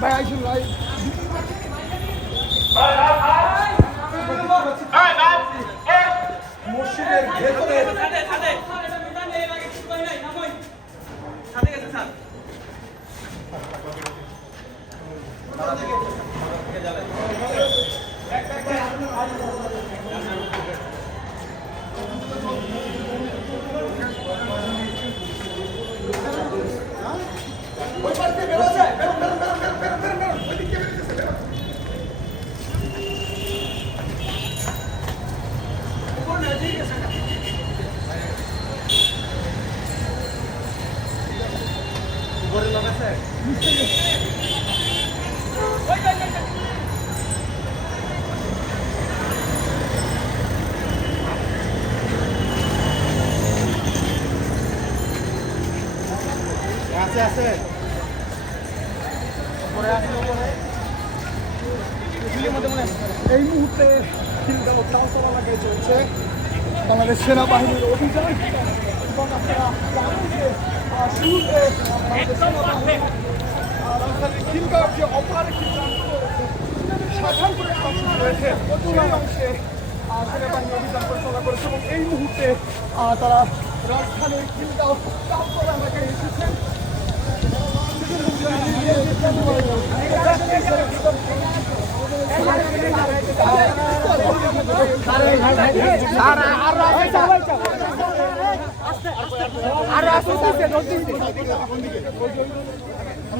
ভাই আইসুন ভাই মসজিদের ভেতরে আছে এই মুহূর্তে তালতলা লাগাই চলছে বাংলাদেশ সেনাবাহিনীর অভিযান এবং আপনারা জানেন যে শুরুতে রাজধানীর খিলগাঁও যে অপর একটি প্রান্ত রয়েছে শাখানপুর অংশ রয়েছে সেই অংশে সেনাবাহিনী অভিযান পরিচালনা করেছে এবং এই মুহূর্তে তারা রাজধানীর খিলগাঁও তালতলা এলাকায় এসেছেন।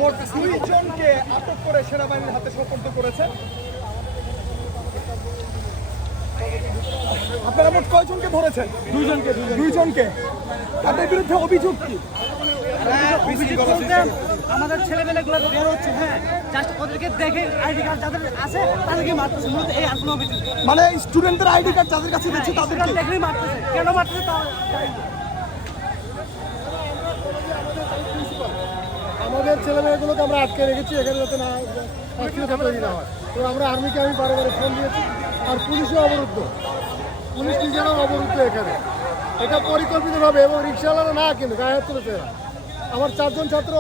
মোট 2 জনকে আটক করে সেনাবাহিনীর হাতে সোপর্দ করেছে। আপনারা মোট কয়জনকে ধরেছেন? 2 জনকে। তাদের বিরুদ্ধে অভিযোগ কি? আমাদের ছেলেমেয়েগুলো বের হচ্ছে, হ্যাঁ, জাস্ট ওদেরকে দেখে আইডি কার্ড যাদের আছে তাদেরকে মারতেছে, মূলত এই আর কোনো অভিযোগ মানে স্টুডেন্টদের আইডি কার্ড যাদের কাছে দিচ্ছে তাদেরকে দেখলেই মারতেছে। কেন মারতেছে তা আমাদের ছেলেমেয়েগুলোকে আমরা আটকে রেখেছি এখানে যাতে না অস্থিরতা তৈরি না হয়। তো আমরা আর্মিকে আমি বারে ফোন দিয়েছি, আর পুলিশও অবরুদ্ধ, পুলিশ নিজেরাও অবরুদ্ধ এখানে। এটা পরিকল্পিতভাবে এবং রিক্সাওয়ালারা না, কিন্তু গায়ে হাত তুলেছে এরা। আমার 4 জন ছাত্র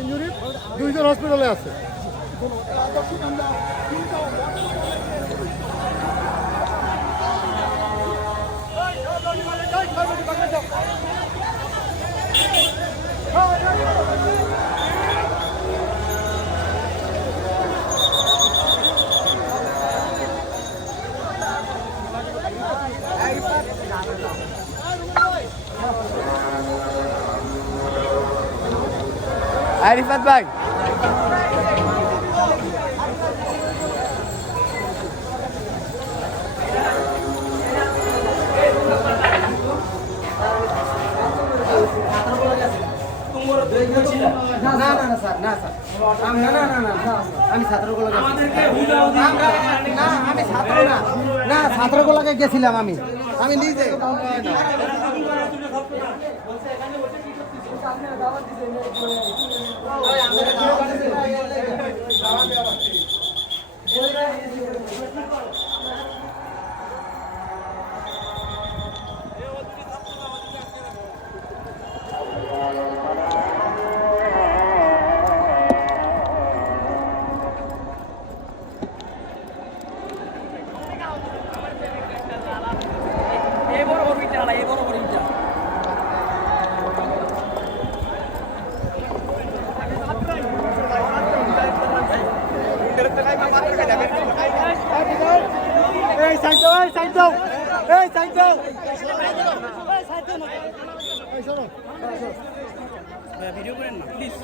ইঞ্জুরি, 2 জন হসপিটালে আছে। আরিফাত ভাই আমি ছাত্রগুলোকে গেছিলাম আমি নিজে ভিডিও করেন না প্লিজ।